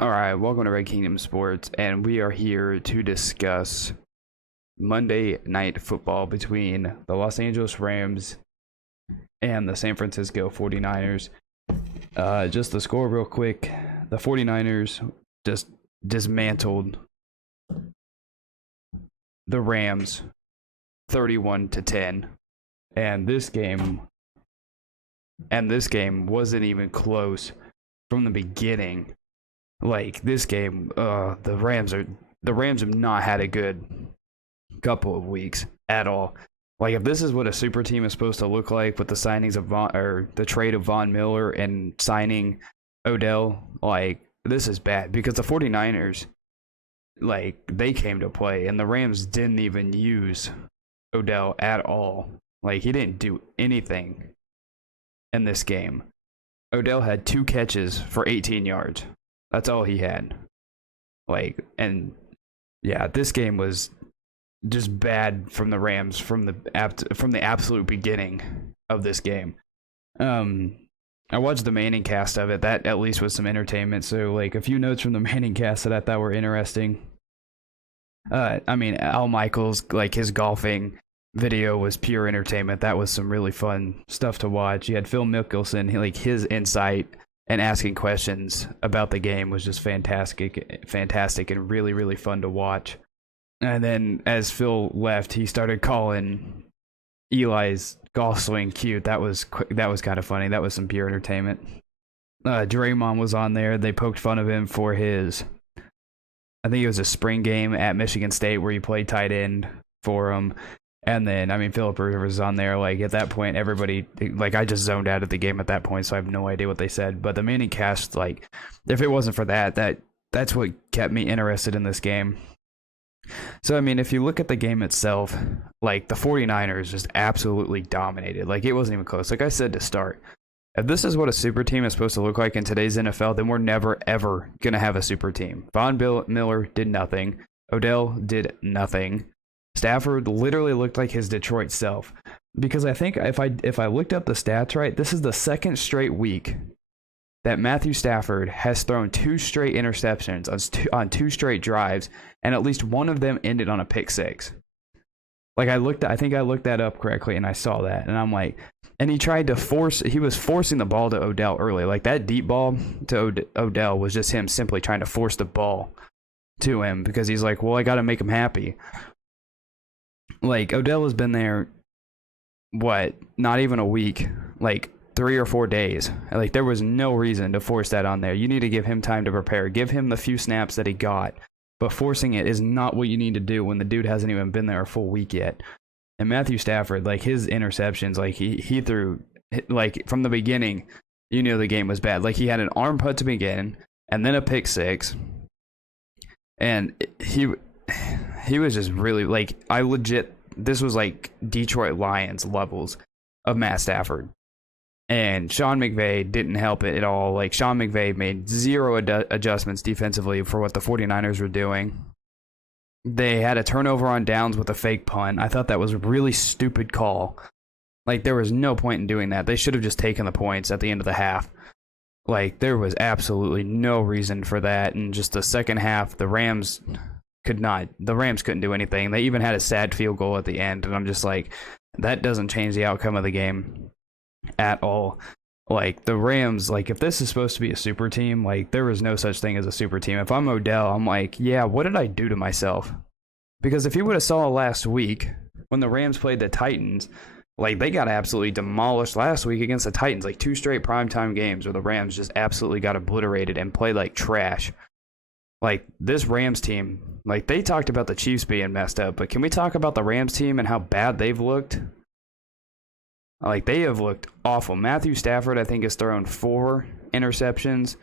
All right, welcome to Red Kingdom Sports, and we are here to discuss Monday Night Football between the Los Angeles Rams and the San Francisco 49ers. Just the score real quick. The 49ers just dismantled the Rams 31-10. And this game wasn't even close from the beginning. Like this game, the Rams have not had a good couple of weeks at all. Like if this is what a super team is supposed to look like with the signings of the trade of Von Miller and signing Odell, like this is bad because the 49ers, like they came to play and the Rams didn't even use Odell at all. Like he didn't do anything in this game. Odell had 2 catches for 18 yards. That's all he had. Like, and yeah, this game was just bad from the Rams from the absolute beginning of this game. I watched the Manning cast of it. That at least was some entertainment. So like a few notes from the Manning cast that I thought were interesting. Al Michaels, like his golfing video was pure entertainment. That was some really fun stuff to watch. You had Phil Mickelson, like his insight and asking questions about the game was just fantastic and really, really fun to watch. And then as Phil left, he started calling Eli's golf swing cute. That was kind of funny. That was some pure entertainment. Draymond was on there. They poked fun of him for I think it was a spring game at Michigan State where he played tight end for him. And then, Philip Rivers was on there. Like, at that point, everybody, like, I just zoned out of the game at that point, so I have no idea what they said. But the Manning cast, like, if it wasn't for that's what kept me interested in this game. So, if you look at the game itself, like, the 49ers just absolutely dominated. Like, it wasn't even close. Like I said to start, if this is what a super team is supposed to look like in today's NFL, then we're never, ever going to have a super team. Von Miller did nothing. Odell did nothing. Stafford literally looked like his Detroit self, because I think if I looked up the stats right, this is the second straight week that Matthew Stafford has thrown 2 straight interceptions on 2 straight drives, and at least one of them ended on a pick six. Like I think I looked that up correctly, and I saw that, and I'm like, and he was forcing the ball to Odell early, like that deep ball to Odell was just him simply trying to force the ball to him because he's like, well, I got to make him happy. Like, Odell has been there, not even a week, like 3 or 4 days. Like, there was no reason to force that on there. You need to give him time to prepare. Give him the few snaps that he got. But forcing it is not what you need to do when the dude hasn't even been there a full week yet. And Matthew Stafford, like, his interceptions, like, he threw, like, from the beginning, you knew the game was bad. Like, he had an arm putt to begin, and then a pick six. And he was just really, like, this was like Detroit Lions levels of Matt Stafford. And Sean McVay didn't help it at all. Like, Sean McVay made 0 adjustments defensively for what the 49ers were doing. They had a turnover on downs with a fake punt. I thought that was a really stupid call. Like, there was no point in doing that. They should have just taken the points at the end of the half. Like, there was absolutely no reason for that. And just the second half, the Rams couldn't do anything. They even had a sad field goal at the end, and I'm just like, that doesn't change the outcome of the game at all. Like, the Rams, like, if this is supposed to be a super team, like, there is no such thing as a super team. If I'm Odell, I'm like, yeah, what did I do to myself? Because if you would have saw last week when the Rams played the Titans, like, they got absolutely demolished last week against the Titans, like 2 straight primetime games where the Rams just absolutely got obliterated and played like trash. Like, this Rams team, like, they talked about the Chiefs being messed up, but can we talk about the Rams team and how bad they've looked? Like, they have looked awful. Matthew Stafford, I think, has thrown 4 interceptions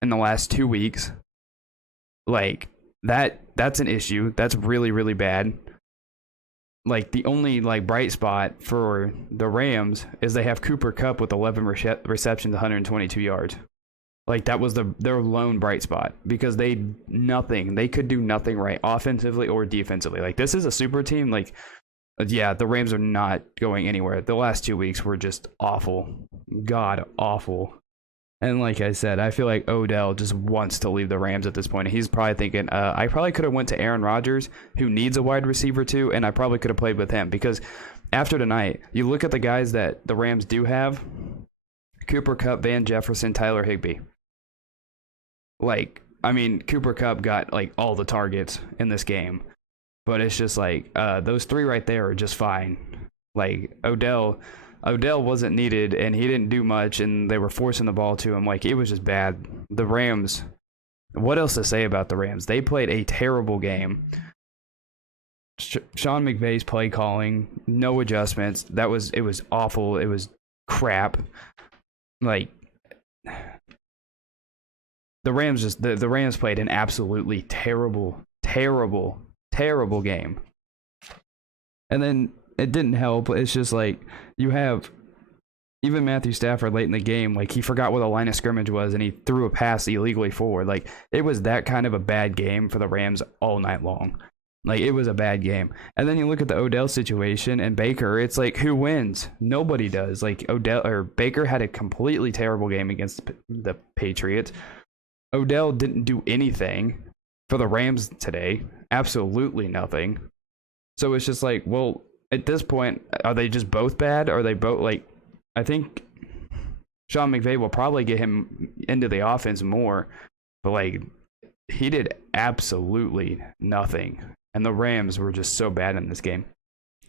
in the last 2 weeks. Like, that's an issue. That's really, really bad. Like, the only, like, bright spot for the Rams is they have Cooper Kupp with 11 receptions, 122 yards. Like, that was their lone bright spot because they could do nothing right offensively or defensively. Like, this is a super team. Like, yeah, the Rams are not going anywhere. The last 2 weeks were just awful. God awful. And like I said, I feel like Odell just wants to leave the Rams at this point. He's probably thinking, I probably could have went to Aaron Rodgers, who needs a wide receiver too, and I probably could have played with him. Because after tonight, you look at the guys that the Rams do have: Cooper Kupp, Van Jefferson, Tyler Higbee. Like, I mean, Cooper Kupp got like all the targets in this game, but it's just like those three right there are just fine. Like Odell wasn't needed, and he didn't do much, and they were forcing the ball to him. Like, it was just bad. The Rams, what else to say about the Rams? They played a terrible game. Sean McVay's play calling, no adjustments. It was awful. It was crap. Like, the Rams the Rams played an absolutely terrible game. And then it didn't help. It's just like, you have even Matthew Stafford late in the game, like, he forgot what the line of scrimmage was and he threw a pass illegally forward. Like, it was that kind of a bad game for the Rams all night long. Like, it was a bad game. And then you look at the Odell situation and Baker, it's like, who wins? Nobody does. Like, Baker had a completely terrible game against the Patriots. Odell didn't do anything for the Rams today. Absolutely nothing. So it's just like, well, at this point, are they just both bad? Are they both, like, I think Sean McVay will probably get him into the offense more, but like, he did absolutely nothing. And the Rams were just so bad in this game.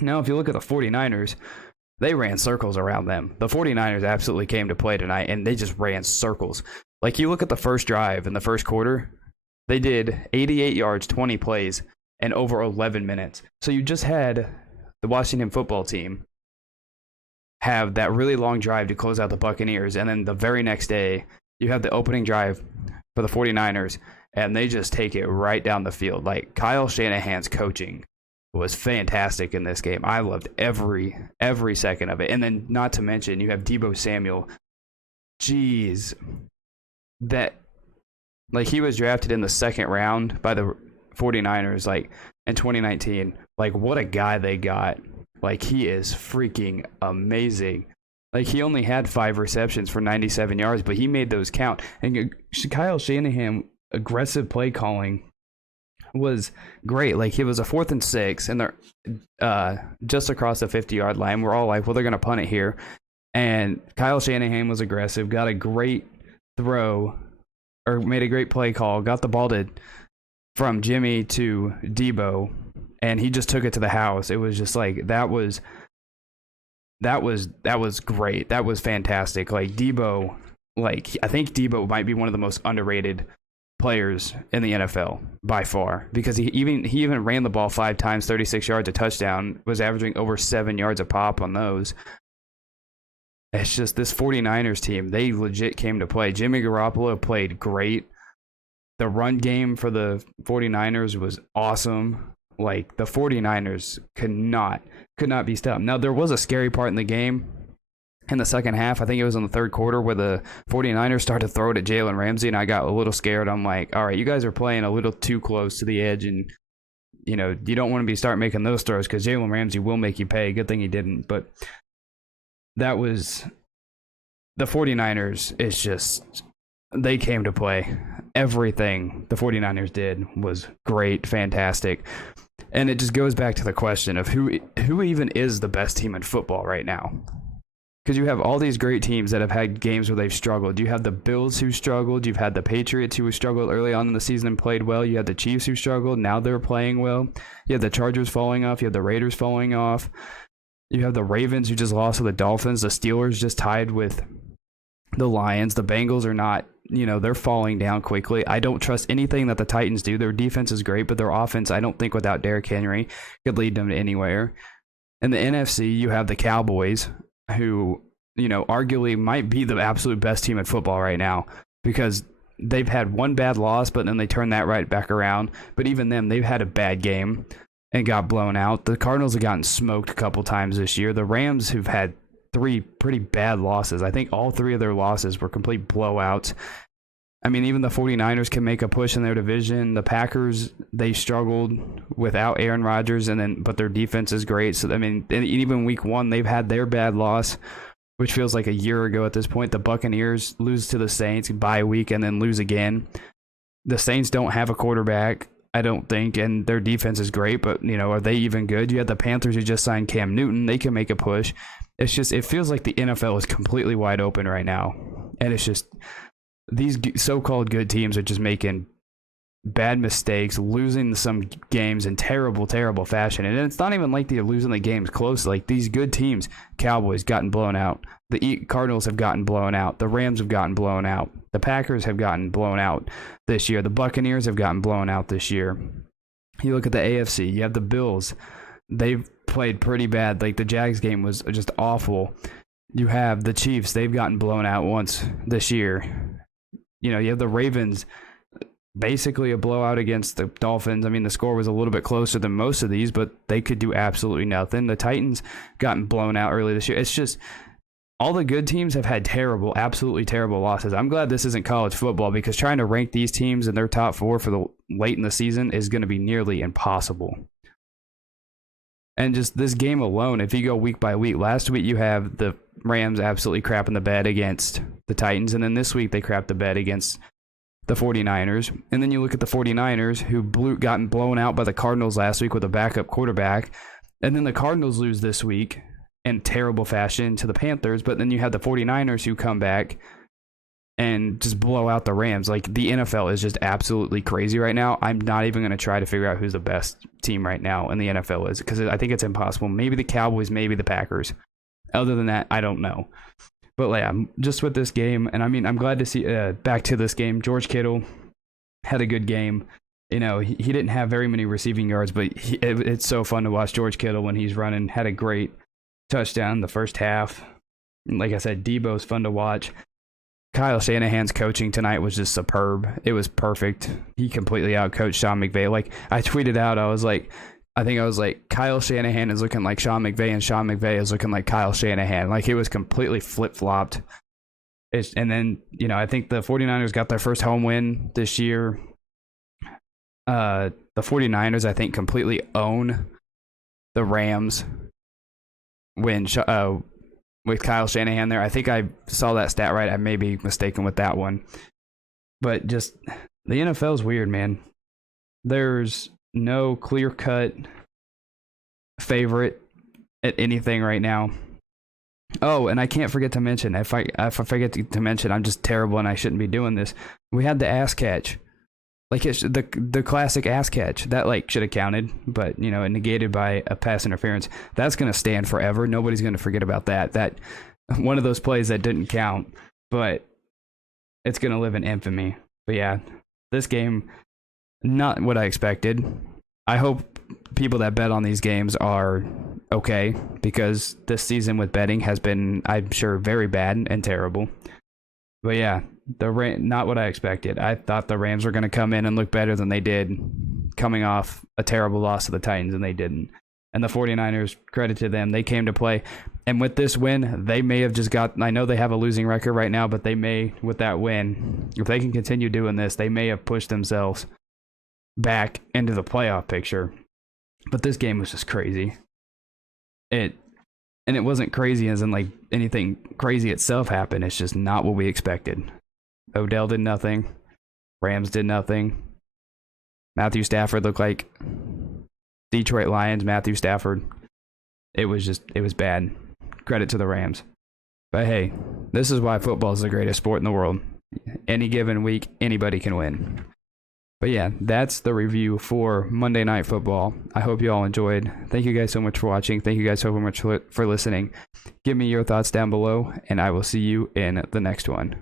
Now, if you look at the 49ers, they ran circles around them. The 49ers absolutely came to play tonight, and they just ran circles. Like, you look at the first drive in the first quarter, they did 88 yards, 20 plays, and over 11 minutes. So you just had the Washington football team have that really long drive to close out the Buccaneers, and then the very next day, you have the opening drive for the 49ers, and they just take it right down the field. Like, Kyle Shanahan's coaching was fantastic in this game. I loved every second of it. And then, not to mention, you have Deebo Samuel. Jeez. That, like, he was drafted in the second round by the 49ers, like, in 2019. Like, what a guy they got. Like, he is freaking amazing. Like, he only had 5 receptions for 97 yards, but he made those count. And Kyle Shanahan, aggressive play calling was great. Like, it was a 4th and 6, and they're just across the 50-yard line. We're all like, well, they're going to punt it here. And Kyle Shanahan was aggressive, got a great throw, or made a great play call, got the ball from Jimmy to Deebo, and he just took it to the house. It was just like, that was great. That was fantastic. Like, Deebo, like, I think Deebo might be one of the most underrated players in the NFL by far, because he even ran the ball 5 times, 36 yards, a touchdown, was averaging over 7 yards a pop on those. It's just, this 49ers team, they legit came to play. Jimmy Garoppolo played great. The run game for the 49ers was awesome. Like, the 49ers could not be stopped. Now, there was a scary part in the game in the second half. I think it was in the third quarter, where the 49ers started to throw it at Jalen Ramsey, and I got a little scared. I'm like, all right, you guys are playing a little too close to the edge, and, you know, you don't want to start making those throws, because Jalen Ramsey will make you pay. Good thing he didn't. But that was, the 49ers is just, they came to play. Everything the 49ers did was great, fantastic. And it just goes back to the question of who even is the best team in football right now. Because you have all these great teams that have had games where they've struggled. You have the Bills who struggled. You've had the Patriots who struggled early on in the season and played well. You had the Chiefs who struggled. Now they're playing well. You have the Chargers falling off. You have the Raiders falling off. You have the Ravens who just lost to the Dolphins. The Steelers just tied with the Lions. The Bengals are not, you know, they're falling down quickly. I don't trust anything that the Titans do. Their defense is great, but their offense, I don't think without Derrick Henry, could lead them to anywhere. In the NFC, you have the Cowboys, who, you know, arguably might be the absolute best team in football right now, because they've had one bad loss, but then they turned that right back around. But even them, they've had a bad game and got blown out. The Cardinals have gotten smoked a couple times this year. The Rams, who've had 3 pretty bad losses. I think all 3 of their losses were complete blowouts. I mean, even the 49ers can make a push in their division. The Packers, they struggled without Aaron Rodgers, but their defense is great. So, I mean, even week 1, they've had their bad loss. which feels like a year ago at this point. The Buccaneers lose to the Saints, bye week, and then lose again. The Saints don't have a quarterback, I don't think, and their defense is great, but, are they even good? You had the Panthers who just signed Cam Newton. They can make a push. It feels like the NFL is completely wide open right now. And it's just, these so-called good teams are just making bad mistakes, losing some games in terrible, terrible fashion. And it's not even like they're losing the games close. Like, these good teams, Cowboys gotten blown out. The Cardinals have gotten blown out. The Rams have gotten blown out. The Packers have gotten blown out this year. The Buccaneers have gotten blown out this year. You look at the AFC, you have the Bills. They've played pretty bad. Like, the Jags game was just awful. You have the Chiefs. They've gotten blown out once this year. You have the Ravens, basically a blowout against the Dolphins. I mean, the score was a little bit closer than most of these, but they could do absolutely nothing. The Titans gotten blown out early this year. It's just, all the good teams have had terrible, absolutely terrible losses. I'm glad this isn't college football, because trying to rank these teams in their top 4 for the late in the season is going to be nearly impossible. And just this game alone, if you go week by week, last week you have the Rams absolutely crapping the bed against the Titans, and then this week they crapped the bed against the 49ers. And then you look at the 49ers, who gotten blown out by the Cardinals last week with a backup quarterback, and then the Cardinals lose this week in terrible fashion to the Panthers, but then you have the 49ers who come back and just blow out the Rams. Like, the NFL is just absolutely crazy right now. I'm not even going to try to figure out who's the best team right now in the NFL is, because I think it's impossible. Maybe the Cowboys, maybe the Packers. Other than that, I don't know. But yeah, just with this game, and I mean, I'm glad to see back to this game. George Kittle had a good game. He didn't have very many receiving yards, but it's so fun to watch George Kittle when he's running. Had a great touchdown in the first half. And like I said, Debo's fun to watch. Kyle Shanahan's coaching tonight was just superb. It was perfect. He completely outcoached Sean McVay. Like, I tweeted out, I think I was like, Kyle Shanahan is looking like Sean McVay, and Sean McVay is looking like Kyle Shanahan. Like, it was completely flip-flopped. And then, I think the 49ers got their first home win this year. The 49ers, I think, completely own the Rams when with Kyle Shanahan there. I think I saw that stat right. I may be mistaken with that one. But just, the NFL is weird, man. There's no clear-cut favorite at anything right now. Oh, and I can't forget to mention, if I forget to mention, I'm just terrible and I shouldn't be doing this. We had the ass catch. Like, it's the classic ass catch. That, should have counted, but, negated by a pass interference. That's going to stand forever. Nobody's going to forget about that. That, one of those plays that didn't count, but it's going to live in infamy. But yeah, this game, not what I expected. I hope people that bet on these games are okay, because this season with betting has been, I'm sure, very bad and terrible. But yeah, not what I expected. I thought the Rams were going to come in and look better than they did, coming off a terrible loss to the Titans, and they didn't. And the 49ers, credit to them, they came to play. And with this win, they may have just I know they have a losing record right now, but they may, with that win, if they can continue doing this, they may have pushed themselves back into the playoff picture. But this game was just crazy. And it wasn't crazy as in anything crazy itself happened. It's just not what we expected. Odell did nothing. Rams did nothing. Matthew Stafford looked like Detroit Lions Matthew Stafford. It was bad. Credit to the Rams. But hey, this is why football is the greatest sport in the world. Any given week, anybody can win. But yeah, that's the review for Monday Night Football. I hope you all enjoyed. Thank you guys so much for watching. Thank you guys so much for listening. Give me your thoughts down below, and I will see you in the next one.